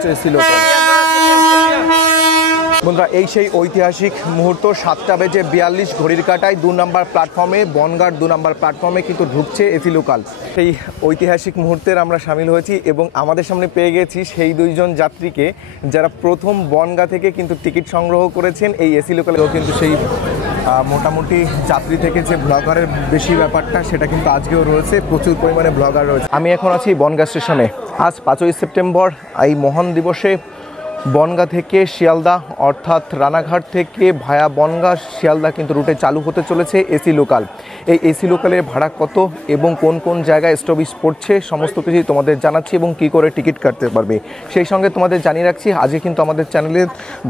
Just AC local. বন্ধুরা, এই সেই ঐতিহাসিক মুহূর্ত 7:42 ঘড়ির কাঁটায় 2 নম্বর প্ল্যাটফর্মে, বনগাঁর 2 নম্বর প্ল্যাটফর্মে কিন্তু ঢুকছে এসি লোকাল। সেই ঐতিহাসিক মুহূর্তের আমরা সামিল হয়েছি এবং আমাদের সামনে পেয়ে গেছি সেই 2 জন যাত্রীকে যারা প্রথম বনগাঁ থেকে কিন্তু টিকিট সংগ্রহ করেছেন এই এসি লোকালেও। কিন্তু সেই মোটামুটি যাত্রী থেকে যে ব্লগারের বেশি ব্যাপারটা সেটা কিন্তু আজকেও রয়েছে, প্রচুর পরিমাণে ব্লগার রয়েছে। আমি এখন আছি বনগাঁ স্টেশনে। আজ 5ই সেপ্টেম্বর এই মহান দিবসে বনগাঁ থেকে শিয়ালদা অর্থাৎ রানাঘাট থেকে ভায়া বনগাঁ শিয়ালদা কিন্তু রুটে চালু হতে চলেছে এসি লোকাল। এই এসি লোকালের ভাড়া কত এবং কোন কোন জায়গায় স্টপেজ পড়ছে সমস্ত কিছুই তোমাদের জানাচ্ছি এবং কী করে টিকিট কাটতে পারবে সেই সঙ্গে তোমাদের জানিয়ে রাখছি আজকে কিন্তু আমাদের চ্যানেলে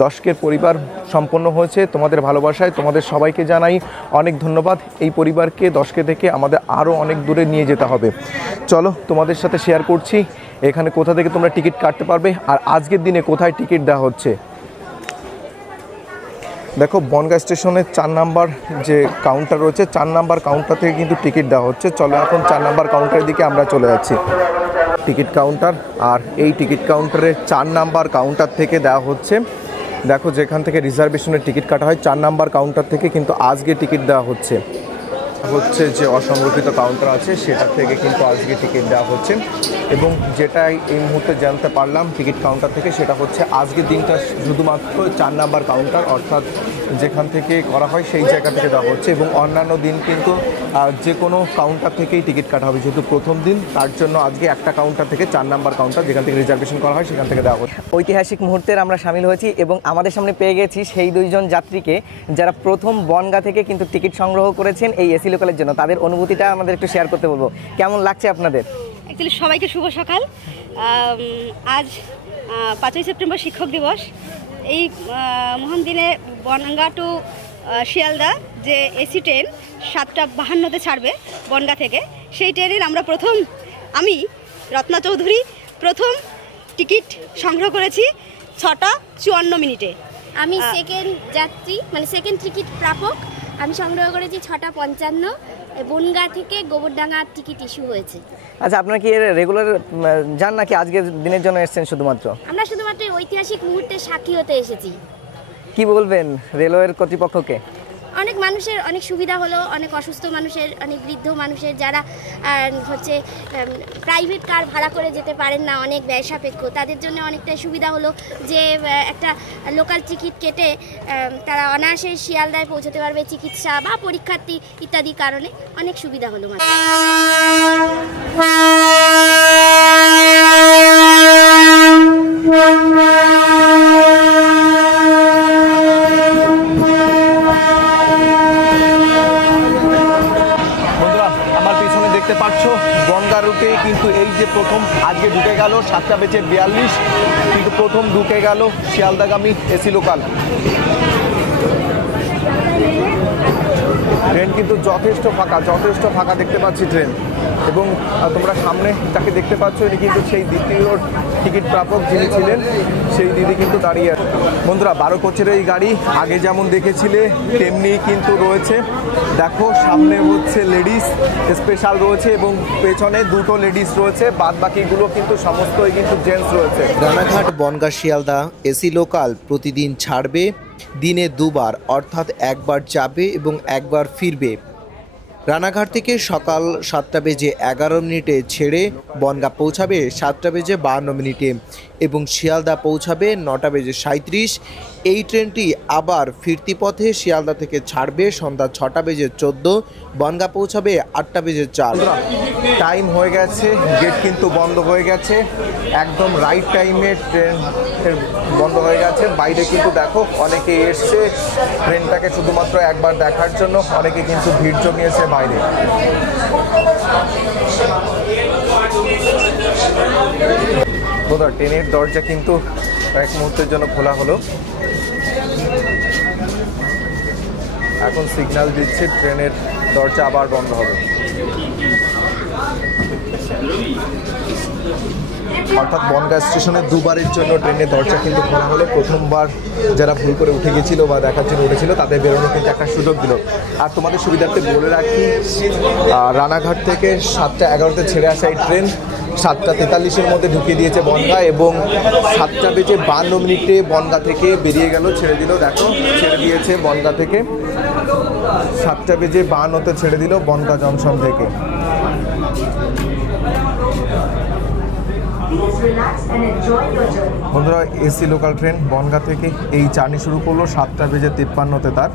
দশকের পরিবার সম্পন্ন হয়েছে। তোমাদের ভালোবাসায় তোমাদের সবাইকে জানাই অনেক ধন্যবাদ। এই পরিবারকে দশকে থেকে আমাদের আরও অনেক দূরে নিয়ে যেতে হবে। চলো তোমাদের সাথে শেয়ার করছি এখানে কোথা থেকে তোমরা টিকিট কাটতে পারবে আর আজকের দিনে কোথায় টিকিট দেওয়া হচ্ছে। দেখো, বনগাঁ স্টেশনের 4 নম্বর যে কাউন্টার রয়েছে, 4 নম্বর কাউন্টার থেকে কিন্তু টিকিট দেওয়া হচ্ছে। চলো এখন 4 নম্বর কাউন্টারের দিকে আমরা চলে যাচ্ছি। টিকিট কাউন্টার, আর এই টিকিট কাউন্টারে 4 নম্বর কাউন্টার থেকে দেওয়া হচ্ছে। দেখো, যেখান থেকে রিজার্ভেশনের টিকিট কাটা হয় 4 নম্বর কাউন্টার থেকে কিন্তু আজকে টিকিট দেওয়া হচ্ছে। যে অসংরক্ষিত কাউন্টার আছে সেটা থেকে কিন্তু আজকে টিকিট দেওয়া হচ্ছে এবং যেটাই এই মুহূর্তে জানতে পারলাম টিকিট কাউন্টার থেকে সেটা হচ্ছে আজকের দিনটা শুধুমাত্র 4 নম্বর কাউন্টার অর্থাৎ যেখান থেকে করা হয় সেই জায়গা থেকে দেওয়া হচ্ছে এবং অন্যান্য দিন কিন্তু যে কোনো কাউন্টার থেকেই টিকিট কাটা হবে। যেহেতু প্রথম দিন তার জন্য আজকে একটা কাউন্টার থেকে 4 নম্বর কাউন্টার যেখান থেকে রিজার্ভেশন করা হয় সেখান থেকে দেওয়া হচ্ছে। ঐতিহাসিক মুহূর্তের আমরা সামিল হয়েছি এবং আমাদের সামনে পেয়ে গেছি সেই 2 জন যাত্রীকে যারা প্রথম বনগাঁ থেকে কিন্তু টিকিট সংগ্রহ করেছেন এই এসি লোকালের জন্য। তাদের অনুভূতিটা আমাদের একটু শেয়ার করতে বলবো। কেমন লাগছে আপনাদের? অ্যাকচুয়ালি সবাইকে শুভ সকাল। আজ 5ই সেপ্টেম্বর শিক্ষক দিবস। এই মহান দিনে বনগাঁ টু শিয়ালদা যে এসি ট্রেন 7:52-তে ছাড়বে বনগাঁ থেকে, সেই ট্রেনের আমরা আমি রত্না চৌধুরী প্রথম টিকিট সংগ্রহ করেছি 6:54। আমি সেকেন্ড যাত্রী, মানে সেকেন্ড টিকিট প্রাপক। আমি সংগ্রহ করেছি 6:55। বনগাঁ থেকে গোবরডাঙ্গার টিকিট ইস্যু হয়েছে। আচ্ছা, আপনারা কি রেগুলার যান নাকি আজকের দিনের জন্য এসেছেন শুধুমাত্র? আমরা শুধুমাত্র ঐতিহাসিক মুহূর্তে সাক্ষী হতে এসেছি। কি বলবেন রেলওয়ের কর্তৃপক্ষকে? অনেক মানুষের অনেক সুবিধা হলো, অনেক অসুস্থ মানুষের, অনেক বৃদ্ধ মানুষের যারা প্রাইভেট কার ভাড়া করে যেতে পারেন না, অনেক ব্যয় সাপেক্ষ, তাদের জন্য অনেকটাই সুবিধা হলো যে একটা লোকাল টিকিট কেটে তারা অনায়াসে শিয়ালদায় পৌঁছতে পারবে চিকিৎসা বা পরীক্ষার্থী ইত্যাদি কারণে অনেক সুবিধা হলো। দেখতে পাচ্ছ বনগাঁ রুটে কিন্তু এই যে প্রথম আজকে ঢুকে গেল 7:42 কিন্তু প্রথম ঢুকে গেল শিয়ালদাগামী এসি লোকাল ট্রেন। কিন্তু যথেষ্ট ফাঁকা দেখতে পাচ্ছি ট্রেন এবং তোমরা সামনে যাকে দেখতে পাচ্ছ এটি কিন্তু সেই দ্বিতীয় টিকিট প্রাপক যিনি ছিলেন সেই দিদি কিন্তু দাঁড়িয়ে আছে। বন্ধুরা, 12 কোচের এই গাড়ি আগে যেমন দেখেছিলে তেমনি কিন্তু রয়েছে। দেখো, সামনে হচ্ছে লেডিস স্পেশাল রয়েছে এবং পেছনে 2টো লেডিস রয়েছে, বাদ বাকিগুলো কিন্তু সমস্তই কিন্তু জেন্টস রয়েছে। রানাঘাট বনগাঁ শিয়ালদা এসি লোকাল প্রতিদিন ছাড়বে দিনে 2 বার, অর্থাৎ একবার যাবে এবং একবার ফিরবে। রানাঘাট থেকে সকাল 7:11 ছেড়ে বনগাঁ পৌঁছাবে 7:52 এবং শিয়ালদা পৌঁছাবে 9:37। এই ট্রেনটি আবার ফিরতি পথে শিয়ালদা থেকে ছাড়বে সন্ধ্যা 6:14, বনগাঁ পৌঁছাবে 8:04। টাইম হয়ে গেছে, গেট কিন্তু বন্ধ হয়ে গেছে, একদম রাইট টাইমে ট্রেন বন্ধ হয়ে গেছে। বাইরে কিন্তু দেখো অনেকে এসছে ট্রেনটাকে শুধুমাত্র একবার দেখার জন্য, অনেকে কিন্তু ভিড় জমিয়েছে বাইরে। ট্রেনের দরজা কিন্তু এক মুহূর্তের জন্য খোলা হলো, এখন সিগন্যাল দিচ্ছে ট্রেনের দরজা আবার বন্ধ হবে। অর্থাৎ বনগাঁ স্টেশনে 2 বারের জন্য ট্রেনের দরজা কিন্তু খোলা হলো। প্রথমবার যারা ভুল করে উঠে গেছিল বা দেখার জন্য উঠেছিল তাদের বেরোনোর কিন্তু একটা সুযোগ দিল। আর তোমাদের সুবিধার্থে বলে রাখি, রানাঘাট থেকে 7:11 ছেড়ে আসা এই ট্রেন 7:43-এর মধ্যে ঢুকিয়ে দিয়েছে বনগা এবং 7:52 বনগা থেকে বেরিয়ে গেল, ছেড়ে দিল। দেখো ছেড়ে দিয়েছে বনগা থেকে, 7:52 ছেড়ে দিল বনগা জংশন থেকে। বন্ধুরা, এসি লোকাল ট্রেন বনগা থেকে এই জার্নি শুরু করলো 7:53 তার।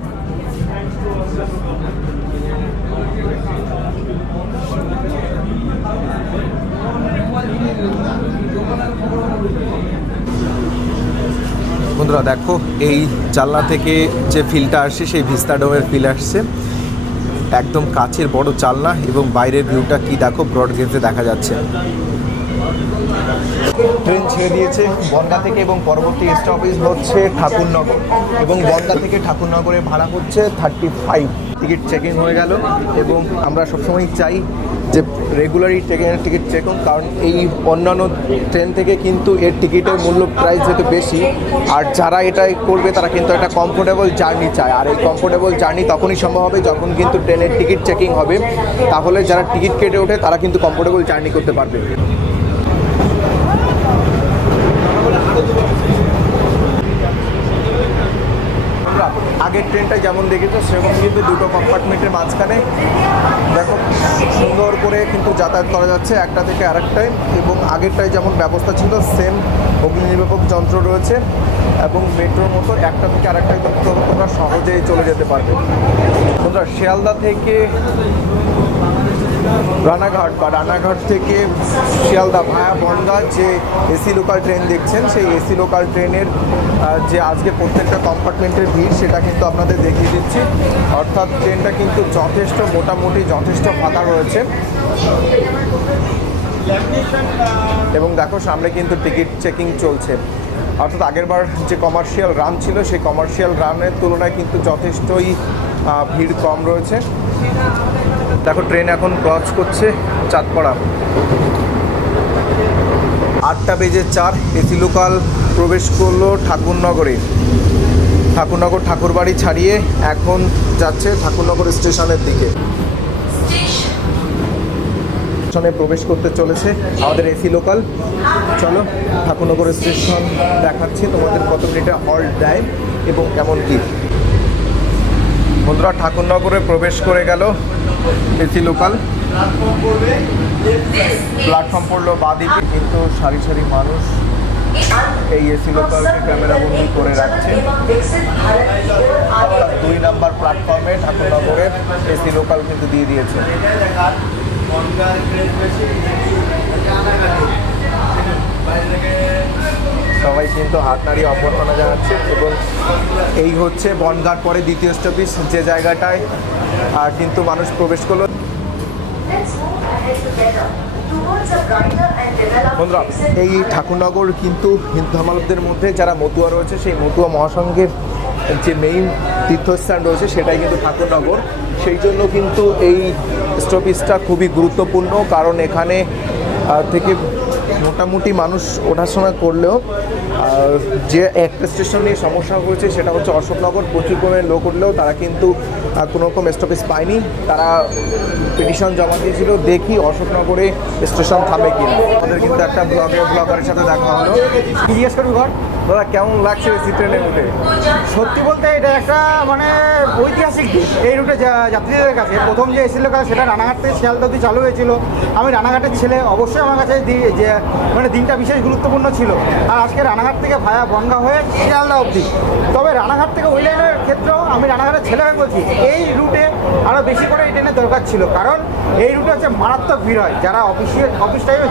বন্ধুরা দেখো, এই জানলা থেকে যে ফিলটা আসছে সেই ভিস্তা ডোমের ফিল আসছে, একদম কাছের বড় জানলা এবং বাইরের ভিউটা কি দেখো ব্রড গেজে দেখা যাচ্ছে। ট্রেন ছেড়ে দিয়েছে বনগা থেকে এবং পরবর্তী স্টপেজ হচ্ছে ঠাকুরনগর এবং বনগা থেকে ঠাকুরনগরে ভাড়া হচ্ছে 35। টিকিট চেকিং হয়ে গেল এবং আমরা সবসময় চাই যে রেগুলারই ট্রেনের টিকিট চেকিং, কারণ এই অন্যান্য ট্রেন থেকে কিন্তু এর টিকিটের মূল্য প্রাইস যেহেতু বেশি, আর যারা এটাই করবে তারা কিন্তু একটা কমফোর্টেবল জার্নি চায়। আর এই কমফোর্টেবল জার্নি তখনই সম্ভব হবে যখন কিন্তু ট্রেনের টিকিট চেকিং হবে, তাহলে যারা টিকিট কেটে ওঠে তারা কিন্তু কমফোর্টেবল জার্নি করতে পারবে। আগের ট্রেনটা যেমন দেখেছো সেরকম কিন্তু দুটো কম্পার্টমেন্টের মাঝখানে দেখো সুন্দর করে কিন্তু যাতায়াত করা যাচ্ছে একটা থেকে আরেকটায়, এবং আগেরটায় যেমন ব্যবস্থা ছিল সেম অগ্নি নির্বাপক যন্ত্র রয়েছে এবং মেট্রোর মতো একটা থেকে আরেকটায় কিন্তু তোমরা সহজেই চলে যেতে পারবে। তোমরা শিয়ালদা থেকে রানাঘাট বা রানাঘাট থেকে শিয়ালদা ভায়া বনগা যে এসি লোকাল ট্রেন দেখছেন, সেই এসি লোকাল ট্রেনের যে আজকে প্রত্যেকটা কম্পার্টমেন্টের ভিড় সেটা কিন্তু আপনাদের দেখিয়ে দিচ্ছি। অর্থাৎ ট্রেনটা কিন্তু যথেষ্ট মোটামুটি যথেষ্ট ফাঁকা রয়েছে এবং দেখো সামনে কিন্তু টিকিট চেকিং চলছে। অর্থাৎ আগেরবার যে কমার্শিয়াল রান ছিল সেই কমার্শিয়াল রানের তুলনায় কিন্তু যথেষ্টই ভিড় কম রয়েছে। দেখো ট্রেন এখন ক্রস করছে চাঁদপাড়া। 8:04 এসি লোকাল প্রবেশ করলো ঠাকুরনগরে। ঠাকুরনগর ঠাকুরবাড়ি ছাড়িয়ে এখন যাচ্ছে ঠাকুরনগর স্টেশনের দিকে। স্টেশনে প্রবেশ করতে চলেছে আমাদের এসি লোকাল। চলো ঠাকুরনগর স্টেশন দেখাচ্ছি তোমাদের কত মিনিটে হল্ট দেয় এবং কেমন কি। বন্ধুরা, ঠাকুরনগরে প্রবেশ করে গেল এসি লোকাল। প্ল্যাটফর্ম পড়লো বাঁদিকে, কিন্তু সারি সারি মানুষ এই এসি লোকালকে ক্যামেরা বন্দি করে রাখছে। 2 নম্বর প্ল্যাটফর্মে ঠাকুরনগরের এসি লোকাল কিন্তু দিয়ে দিয়েছে। সবাই কিন্তু হাত নাড়িয়ে অভ্যর্থনা জানাচ্ছে এবং এই হচ্ছে বনগাঁর পরে দ্বিতীয় স্টপেজ, যে জায়গাটায় কিন্তু মানুষ প্রবেশ করলো। বন্ধুরা, এই ঠাকুরনগর কিন্তু হিন্দু ধর্মাবলম্বীদের মধ্যে যারা মতুয়া রয়েছে সেই মতুয়া মহাসংঘের যে মেইন তীর্থস্থান রয়েছে সেটাই কিন্তু ঠাকুরনগর। সেই জন্য কিন্তু এই স্টপেজটা খুবই গুরুত্বপূর্ণ, কারণ এখানে থেকে মোটামুটি মানুষ ওঠাশোনা করলেও যে একটা স্টেশন নিয়ে সমস্যা হয়েছে সেটা হচ্ছে অশোকনগর। প্রচুর পরিমাণে লোক উঠলেও তারা কিন্তু কোনো রকম স্টপেজ পায়নি। তারা পিটিশন জমা দিয়েছিল, দেখি অশোকনগরে স্টেশন থামে কিনা। আমাদের কিন্তু একটা ব্লগারের সাথে দেখা হলো। জিজ্ঞেস করবি ঘর দাদা, কেমন লাগছে এসি ট্রেনে উঠে? সত্যি বলতে এটা একটা মানে ঐতিহাসিক দিন এই রুটে যাত্রীদের কাছে। প্রথম যে এসি লোকাল সেটা রানাঘাট থেকে শিয়ালদা অবধি চালু হয়েছিল। আমি রানাঘাটের ছেলে, অবশ্যই আমার কাছে যে মানে দিনটা বিশেষ গুরুত্বপূর্ণ ছিল। আর আজকে রানাঘাট থেকে ভায়া বনগা হয়ে শিয়ালদা অবধি। তবে রানাঘাট থেকে ওই লাইনের ক্ষেত্রেও আমি রানাঘাটের ছেলে হয়ে বলছি এই রুটে আরও বেশি করে এই ট্রেনের দরকার ছিল, কারণ এই রুটে হচ্ছে মারাত্মক ভিড় হয়। যারা অফিস টাইমে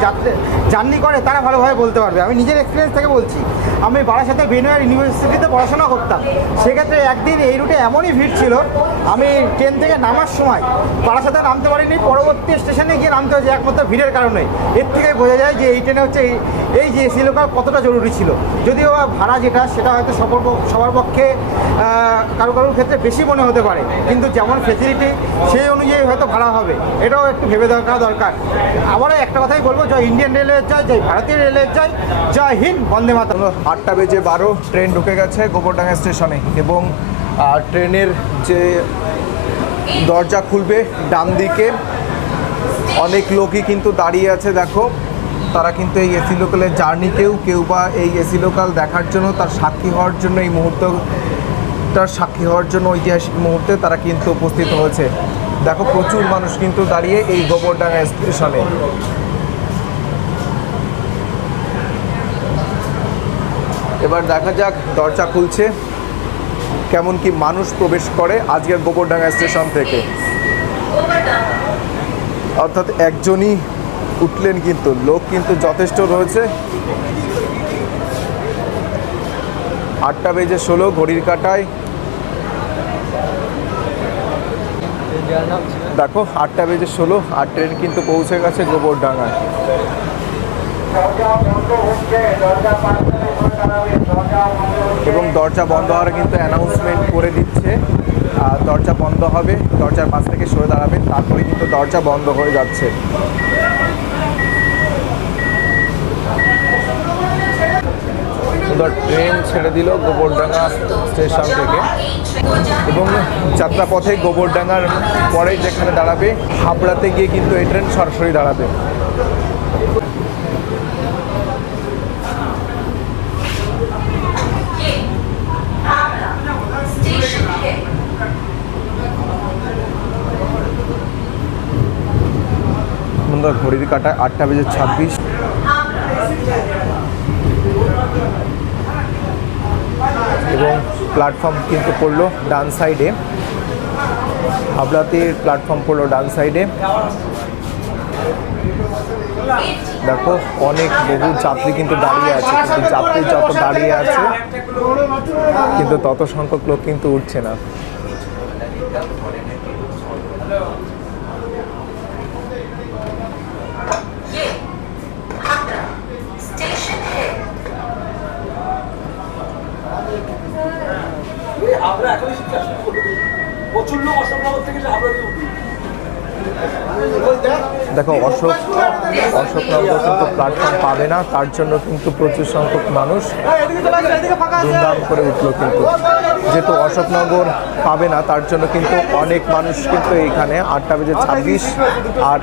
জার্নি করে তারা ভালোভাবে বলতে পারবে। আমি নিজের এক্সপিরিয়েন্স থেকে বলছি, আমি বারাসাতে বেনুয়ার ইউনিভার্সিটিতে পড়াশোনা করতাম। সেক্ষেত্রে একদিন এই রুটে এমনই ভিড় ছিল, আমি ট্রেন থেকে নামার সময় বারাসাতে নামতে পারিনি, পরবর্তী স্টেশনে গিয়ে নামতে হয়েছে একমাত্র ভিড়ের কারণে। এর থেকে বোঝা যায় যে এই ট্রেনে হচ্ছে এই যে এসি লোকাল কতটা জরুরি ছিল। যদিও ভাড়া যেটা সেটা হয়তো সবার পক্ষে কারোর ক্ষেত্রে বেশি মনে হতে পারে, কিন্তু যেমন ফেসিলিটি সেই অনুযায়ী হয়তো ভাড়া হবে, এটাও একটু ভেবে দেখা দরকার। আবারও একটা কথাই বলবো, জয় ইন্ডিয়ান রেলওয়ের জয়, জয় ভারতীয় রেলওয়ের জয়, জয় হিন্দ, বন্দে মাতরম। 8:12 ট্রেন ঢুকে গেছে গোবরডাঙ্গা স্টেশনে এবং ট্রেনের যে দরজা খুলবে ডান দিকে অনেক লোকই কিন্তু দাঁড়িয়ে আছে। দেখো তারা কিন্তু এই এসি লোকালের জার্নিকেও কেউ বা এই এসি লোকাল দেখার জন্য তার সাক্ষী হওয়ার জন্য এই মুহূর্তটার সাক্ষী হওয়ার জন্য ঐতিহাসিক মুহূর্তে তারা কিন্তু উপস্থিত হয়েছে। দেখো প্রচুর মানুষ কিন্তু দাঁড়িয়ে এই গোবরডাঙ্গা স্টেশনে। এবার দেখা যাক দরজা খুলছে, কেমন কি মানুষ প্রবেশ করে আজকের গোবরডাঙ্গা স্টেশন থেকে। অর্থাৎ একজনই উঠলেন, কিন্তু লোক কিন্তু যথেষ্ট রয়েছে। 8:16 ঘড়ির কাঁটায়। দেখো 8:16 আর ট্রেন কিন্তু পৌঁছে গেছে গোবরডাঙ্গায়। এবং দরজা বন্ধ হওয়ার কিন্তু অ্যানাউন্সমেন্ট করে দিচ্ছে, দরজা বন্ধ হবে, দরজার পাশ থেকে সরে দাঁড়াবেন, তারপরে কিন্তু দরজা বন্ধ হয়ে যাচ্ছে। ট্রেন ছেড়ে দিল গোবরডাঙ্গা স্টেশন থেকে এবং যাত্রাপথে গোবরডাঙ্গার পরে যেখানে দাঁড়াবে হাবড়াতে গিয়ে কিন্তু এই ট্রেন সরাসরি দাঁড়াবে। ঘড়ির কাঁটায় 8:26। এবং প্ল্যাটফর্ম কিন্তু পড়লো ডান সাইডে, হাবড়াতে প্ল্যাটফর্ম পড়লো ডান সাইডে। দেখো অনেক বহু যাত্রী কিন্তু দাঁড়িয়ে আছে, কিন্তু যাত্রী যত দাঁড়িয়ে আছে কিন্তু তত সংখ্যক লোক কিন্তু উঠছে না। দেখো অশোকনগর কিন্তু প্ল্যাটফর্ম পাবে না, তার জন্য কিন্তু প্রচুর সংখ্যক মানুষ ধুমধাম করে উঠলো। কিন্তু যেহেতু অশোকনগর পাবে না তার জন্য কিন্তু অনেক মানুষ কিন্তু এইখানে 8:26 আর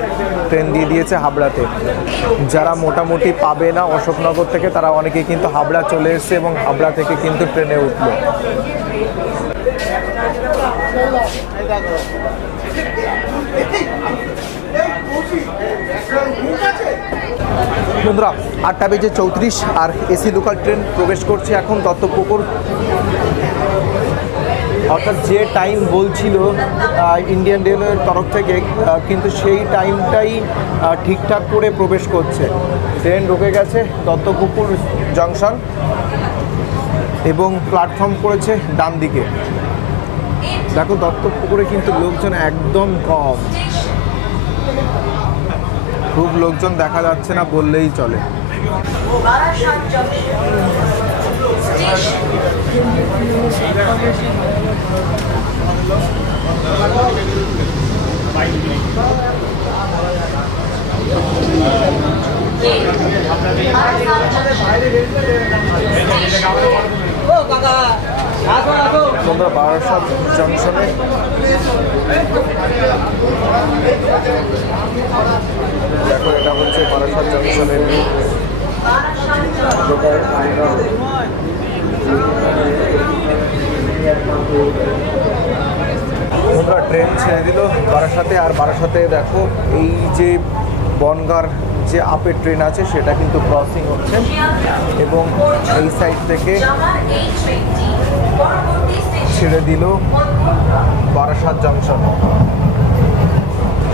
ট্রেন দিয়ে দিয়েছে হাবড়াতে। যারা মোটামুটি পাবে না অশোকনগর থেকে তারা অনেকেই কিন্তু হাবড়া চলে এসছে এবং হাবড়া থেকে কিন্তু ট্রেনে উঠলো। বন্ধুরা 8:34 আর এসি লোকাল ট্রেন প্রবেশ করছে এখন দত্তপুকুর। অর্থাৎ যে টাইম বলছিল ইন্ডিয়ান রেলওয়ের তরফ থেকে, কিন্তু সেই টাইমটাই ঠিকঠাক করে প্রবেশ করছে। ট্রেন ঢুকে গেছে দত্তপুকুর জংশন এবং প্ল্যাটফর্ম করেছে ডান দিকে। দেখো দত্তপুকুরে কিন্তু লোকজন একদম কম, খুব লোকজন দেখা যাচ্ছে না বললেই চলে। তোমরা বারাসাত জংশনে দেখো, এটা হচ্ছে বারাসাত জংশনের তোমরা ট্রেন ছেড়ে দিল বারাসাতে। আর বারাসাতে দেখো এই যে বনগাঁর যে আপের ট্রেন আছে সেটা কিন্তু ক্রসিং হচ্ছে এবং এই সাইড থেকে ছেড়ে দিল বারাসাত জংশন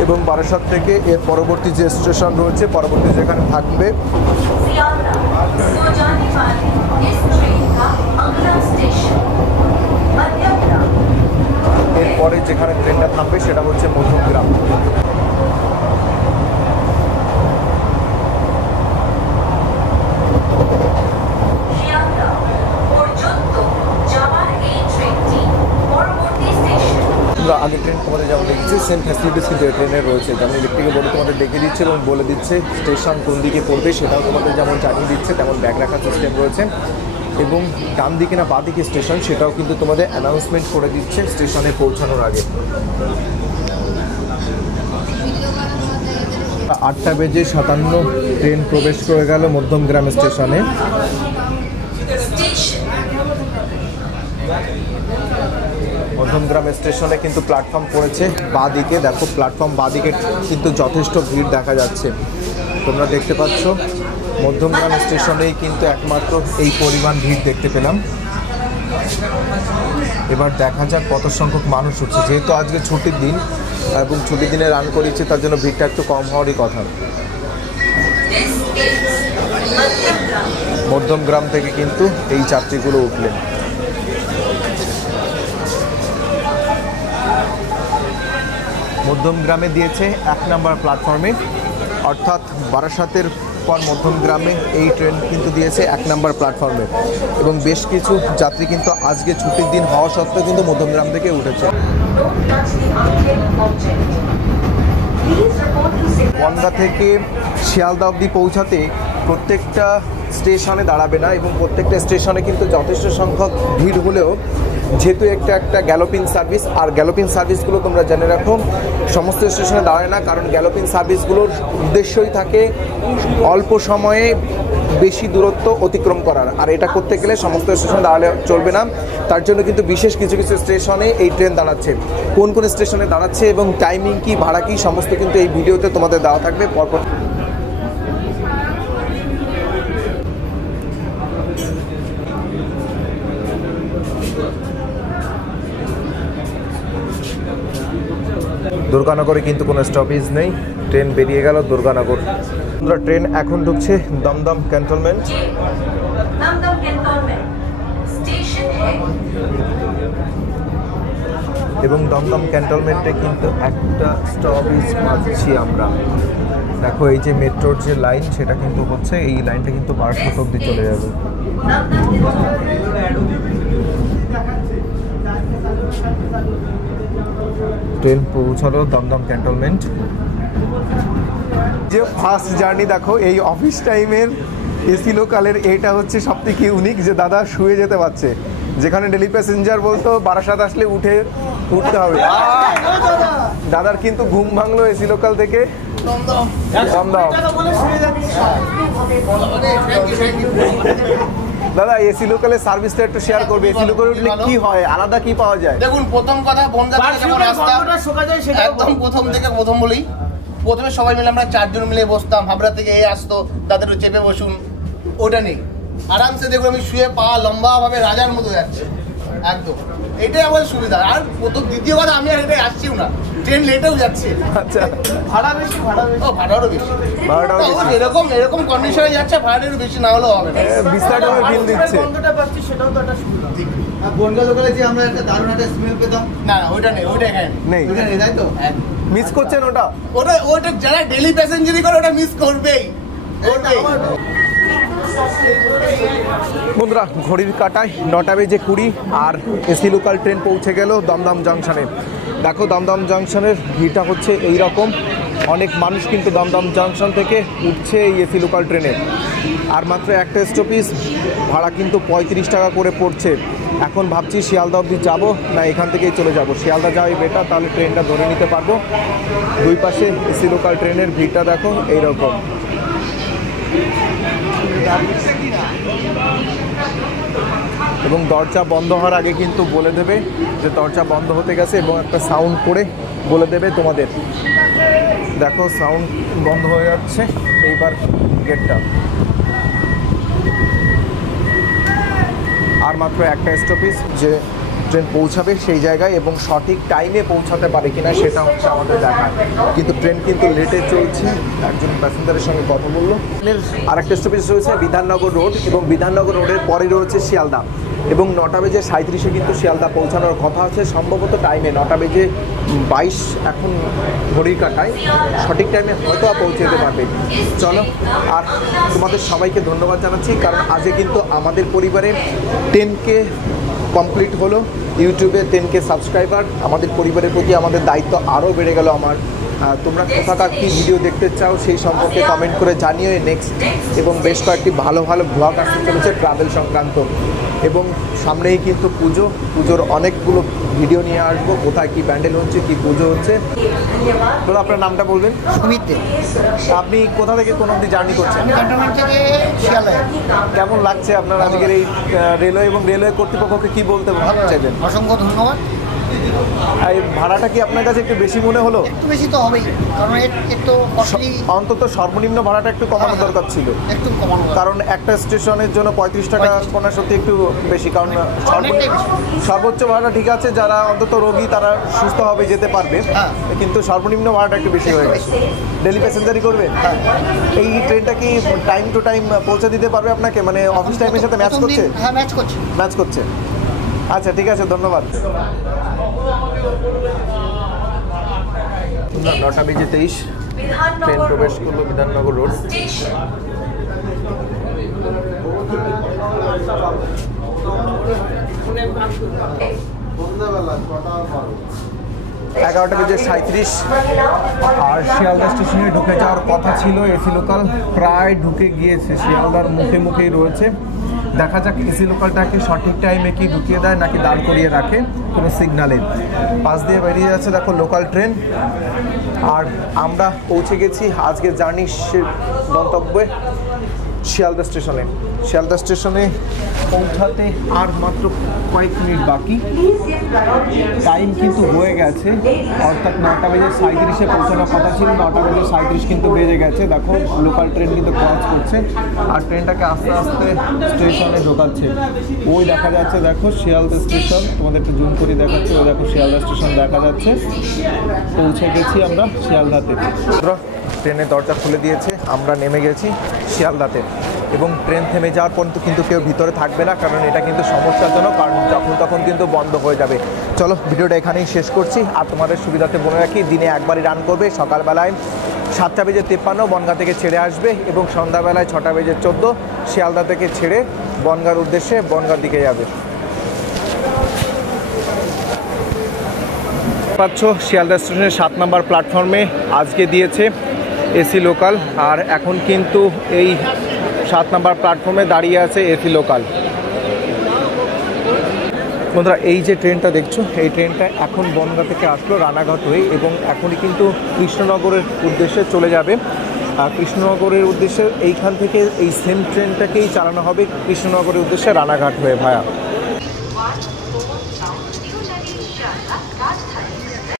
এবং বারাসাত থেকে এর পরবর্তী যে স্টেশন রয়েছে, পরবর্তী যেখানে থাকবে এরপরে যেখানে ট্রেনটা থামবে সেটা হচ্ছে মধ্যমগ্রাম। আগে ট্রেন তোমাদের যেমন দেখেছি সেম ফ্যাসিলিটিস কিন্তু ট্রেনে রয়েছে, যেমন ইলেকট্রিকের বোর্ডে তোমাদের দেখিয়ে দিচ্ছে এবং বলে দিচ্ছে স্টেশন কোন দিকে পড়বে, সেটাও তোমাদের যেমন জানিয়ে দিচ্ছে, তেমন ব্যাগ রাখার সিস্টেম রয়েছে এবং ডান দিকে না বাঁ দিকে স্টেশন সেটাও কিন্তু তোমাদের অ্যানাউন্সমেন্ট করে দিচ্ছে স্টেশনে পৌঁছানোর আগে। 8:57 ট্রেন প্রবেশ করে গেল মধ্যমগ্রাম স্টেশনে। মধ্যমগ্রাম স্টেশনে কিন্তু প্ল্যাটফর্ম পড়েছে বাঁ দিকে। দেখো প্ল্যাটফর্ম বাঁ দিকে কিন্তু যথেষ্ট ভিড় দেখা যাচ্ছে, তোমরা দেখতে পাচ্ছ। মধ্যমগ্রাম স্টেশনেই কিন্তু একমাত্র এই পরিমাণ ভিড় দেখতে পেলাম। এবার দেখা যাক কত সংখ্যক মানুষ হচ্ছে, যেহেতু আজকে ছুটির দিন এবং ছুটির দিনে রান করেছে, তার জন্য ভিড়টা একটু কম হওয়ারই কথা। মধ্যমগ্রাম থেকে কিন্তু এই যাত্রীগুলো উঠলেন। মধ্যমগ্রামে দিয়েছে 1 নম্বর প্ল্যাটফর্মে, অর্থাৎ বারাসাতের পর মধ্যমগ্রামে এই ট্রেন কিন্তু দিয়েছে 1 নম্বর প্ল্যাটফর্মে, এবং বেশ কিছু যাত্রী কিন্তু আজকে ছুটির দিন হওয়া সত্ত্বেও কিন্তু মধ্যমগ্রাম থেকে উঠেছে। বনগাঁ থেকে শিয়ালদা অবধি পৌঁছাতে প্রত্যেকটা স্টেশনে দাঁড়াবে না, এবং প্রত্যেকটা স্টেশনে কিন্তু যথেষ্ট সংখ্যক ভিড় হলেও যেহেতু একটা গ্যালোপিং সার্ভিস, আর গ্যালোপিং সার্ভিসগুলো তোমরা জেনে রাখো সমস্ত স্টেশনে দাঁড়ায় না, কারণ গ্যালোপিং সার্ভিসগুলোর উদ্দেশ্যই থাকে অল্প সময়ে বেশি দূরত্ব অতিক্রম করার, আর এটা করতে গেলে সমস্ত স্টেশনে দাঁড়ালে চলবে না। তার জন্য কিন্তু বিশেষ কিছু কিছু স্টেশনে এই ট্রেন দাঁড়াচ্ছে। কোন কোন স্টেশনে দাঁড়াচ্ছে এবং টাইমিং কি, ভাড়া কি, সমস্ত কিন্তু এই ভিডিওতে তোমাদের দেওয়া থাকবে পরপর। দুর্গানগরে কিন্তু কোনো স্টপেজ নেই, ট্রেন বেরিয়ে গেল দুর্গানগর। ট্রেন এখন ঢুকছে দমদম ক্যান্টনমেন্ট। এবং দমদম ক্যান্টনমেন্টে কিন্তু একটা স্টপেজ পাচ্ছি আমরা। দেখো এই যে মেট্রোর যে লাইন, সেটা কিন্তু হচ্ছে এই লাইনটা কিন্তু বারাসাত অবধি চলে যাবে। ট্রেন পৌঁছালো দমদম ক্যান্টনমেন্ট। যে ফার্স্ট জার্নি দেখো এই অফিস টাইমের এসি লোকালের, এটা হচ্ছে সব থেকে ইউনিক যে দাদা শুয়ে যেতে পারছে, যেখানে ডেলি প্যাসেঞ্জার বলতো বারাসাত আসলে উঠতে হবে। দাদার কিন্তু ঘুম ভাঙলো এসি লোকাল থেকে দমদম। দাদা এসি লোকালের সার্ভিসটা একটু শেয়ার করবে, এসি লোকালে উঠলে কি হয়, আলাদা কি পাওয়া যায়? দেখুন, প্রথম কথা বনগাঁ থেকে যেমন আসতাম একদম প্রথম বলি, প্রথমে সবাই মিলে আমরা 4 জন মিলে বসতাম, হাবড়া থেকে এই আসতো, তাদের চেপে বসুন, ওটা নেই। আরামসে দেখুন আমি শুয়ে পা লম্বা ভাবে রাজার মতো যাচ্ছে একদম, এটাই আমাদের সুবিধা। আর দ্বিতীয় কথা, আমি আর এটাই আসছিও না, ট্রেন লেটেও যাচ্ছে। আচ্ছা, ভাড়া বেশি, ভাড়ারও বেশি, এরকম কন্ডিশনে যাচ্ছে, ভাড়াটা একটু বেশি না হলেও হবে না। বিস্তারিত বিল দিচ্ছে। সেটাও তো একটা সুবিধা। আর বনগাঁ লোকালে যে আমরা একটা দারুণ একটা স্মেল পেতাম, না ওইটা নেই, ওইটা এখানে নেই, তাই তো মিস করছেন ওটা যারা ডেলি প্যাসেঞ্জারি করে ওটা মিস করবেই। বন্ধুরা ঘড়ির কাঁটায় 9:20 আর এসি লোকাল ট্রেন পৌঁছে গেল দমদম জাংশনে। দেখো দমদম জাংশনের ভিড়টা হচ্ছে এই রকম, অনেক মানুষ কিন্তু দমদম জাংশন থেকে উঠছে এই এসি লোকাল ট্রেনে। আর মাত্র একটা স্টপেজ, ভাড়া কিন্তু 35 টাকা করে পড়ছে। এখন ভাবছি শিয়ালদা অবধি যাবো না এখান থেকেই চলে যাব। শিয়ালদা যাওয়াই বেটার, তাহলে ট্রেনটা ধরে নিতে পারবো। দুই পাশে এসি লোকাল ট্রেনের ভিড়টা দেখো এইরকম। এবং দরজা বন্ধ হওয়ার আগে কিন্তু বলে দেবে যে দরজা বন্ধ হতে গেছে, এবং একটা সাউন্ড করে বলে দেবে তোমাদের। দেখো সাউন্ড বন্ধ হয়ে যাচ্ছে এইবার গেটটা। আর মাত্র একটা স্টপেজ, যে ট্রেন পৌঁছাবে সেই জায়গায় এবং সঠিক টাইমে পৌঁছাতে পারে কিনা সেটা হচ্ছে আমাদের দেখা। কিন্তু ট্রেন কিন্তু লেটে চলছে। একজন প্যাসেঞ্জারের সঙ্গে কথা বললো। ট্রেনের আরেকটা স্টপেজ রয়েছে বিধাননগর রোড, এবং বিধাননগর রোডের পরে রয়েছে শিয়ালদা, এবং 9:37 কিন্তু শিয়ালদা পৌঁছানোর কথা আছে। সম্ভবত টাইমে 9:22 এখন ঘড়ির কাঁটায়, সঠিক টাইমে হয়তো পৌঁছে যেতে পারবে। চলো, আর তোমাদের সবাইকে ধন্যবাদ জানাচ্ছি, কারণ আজকে কিন্তু আমাদের পরিবারে 10K কমপ্লিট হলো। ইউটিউবে 10K সাবস্ক্রাইবার, আমাদের পরিবারের প্রতি আমাদের দায়িত্ব আরও বেড়ে গেল আমার। তোমরা কোথাকার কী ভিডিও দেখতে চাও সেই সম্পর্কে কমেন্ট করে জানিও। নেক্সট এবং বেশ কয়েকটি ভালো ভালো ব্লগ আসতে চলেছে ট্রাভেল সংক্রান্ত, এবং সামনেই কিন্তু পুজোর অনেকগুলো ভিডিও নিয়ে আসবো, কোথায় কী প্যান্ডেল হচ্ছে, কী পুজো হচ্ছে। তো আপনার নামটা বলবেন? সুমিত দে। আপনি কোথা থেকে কোন অবধি জার্নি করছেন? ক্যান্টনমেন্ট থেকে শিয়ালদা। কেমন লাগছে আপনার আজকের এই রেলওয়ে এবং রেলওয়ে কর্তৃপক্ষকে কি বলতে চাইবেন? অসংখ্য ধন্যবাদ। এই ভাড়াটা কি আপনার কাছে একটু বেশি মনে হলো? একটু বেশি তো হবেই, কারণ একটু কস্টলি। অন্তত সর্বনিম্ন ভাড়াটা একটু কমানো দরকার ছিল, একটু কমানো, কারণ একটা স্টেশনের জন্য 35 টাকা কোনা সত্যি একটু বেশি, কারণ সর্বোচ্চ ভাড়া ঠিক আছে, যারা অন্তত রোগী তারা সুস্থ হবে যেতে পারবে, কিন্তু সর্বনিম্ন ভাড়াটা একটু বেশি হয়ে গেছে। ডেলি প্যাসেঞ্জারই করবেন? এই ট্রেনটা কি টাইম টু টাইম পৌঁছে দিতে পারবে আপনাকে, মানে অফিস টাইমের সাথে ম্যাচ করছে? হ্যাঁ, ম্যাচ করছে। আচ্ছা, ঠিক আছে, ধন্যবাদ। 9:23 ট্রেন প্রবেশ করলো বিধাননগর রোড। এগারোটা বেজে 37 আর শিয়ালদা স্টেশনে ঢুকে যাওয়ার কথা ছিল এসি লোকাল, প্রায় ঢুকে গিয়েছে, শিয়ালদার মুখেই রয়েছে। দেখা যাক এসি লোকালটাকে সঠিক টাইমে কি ঢুকিয়ে দেয় নাকি দাঁড় করিয়ে রাখে কোনো সিগনালে। পাশ দিয়ে বেরিয়ে যাচ্ছে দেখো লোকাল ট্রেন, আর আমরা পৌঁছে গেছি আজকে জার্নির গন্তব্যে শিয়ালদা স্টেশনে। শিয়ালদা স্টেশনে পৌঁছাতে আর মাত্র কয়েক মিনিট বাকি, টাইম কিন্তু হয়ে গেছে, অর্থাৎ 9:37 পৌঁছানোর কথা ছিল, 9:37 কিন্তু বেজে গেছে। দেখো লোকাল ট্রেন কিন্তু ক্রস করছে আর ট্রেনটাকে আস্তে আস্তে স্টেশনে ঢোকাচ্ছে। ওই দেখা যাচ্ছে, দেখো শিয়ালদা স্টেশন, তোমাদের একটু জুম করে দেখাচ্ছে, ওই দেখো শিয়ালদা স্টেশন দেখা যাচ্ছে। পৌঁছে গেছি আমরা শিয়ালদাতে। ট্রেনের দরজা খুলে দিয়েছে, আমরা নেমে গেছি শিয়ালদাতে, এবং ট্রেন থেমে যাওয়ার পর্যন্ত কিন্তু কেউ ভিতরে থাকবে না, কারণ এটা কিন্তু সমস্যাজনক, কারণ যখন তখন কিন্তু বন্ধ হয়ে যাবে। চলো ভিডিওটা এখানেই শেষ করছি, আর তোমাদের সুবিধাতে বলে রাখি দিনে একবারই রান করবে। সকালবেলায় 7:53 বনগাঁ থেকে ছেড়ে আসবে, এবং সন্ধ্যাবেলায় 6:14 শিয়ালদা থেকে ছেড়ে বনগাঁর উদ্দেশ্যে বনগাঁর দিকে যাবে। পাচ্ছ শিয়ালদা স্টেশনের 7 নম্বর প্ল্যাটফর্মে আজকে দিয়েছে এসি লোকাল, আর এখন কিন্তু এই 7 নম্বর প্ল্যাটফর্মে দাঁড়িয়ে আছে এসি লোকাল। বন্ধুরা, এই যে ট্রেনটা দেখছো, এই ট্রেনটা এখন বনগাঁ থেকে আসলো রানাঘাট হয়ে, এবং এখনই কিন্তু কৃষ্ণনগরের উদ্দেশ্যে চলে যাবে। আর কৃষ্ণনগরের উদ্দেশ্যে এইখান থেকে এই সেম ট্রেনটাকেই চালানো হবে কৃষ্ণনগরের উদ্দেশ্যে রানাঘাট হয়ে ভায়া।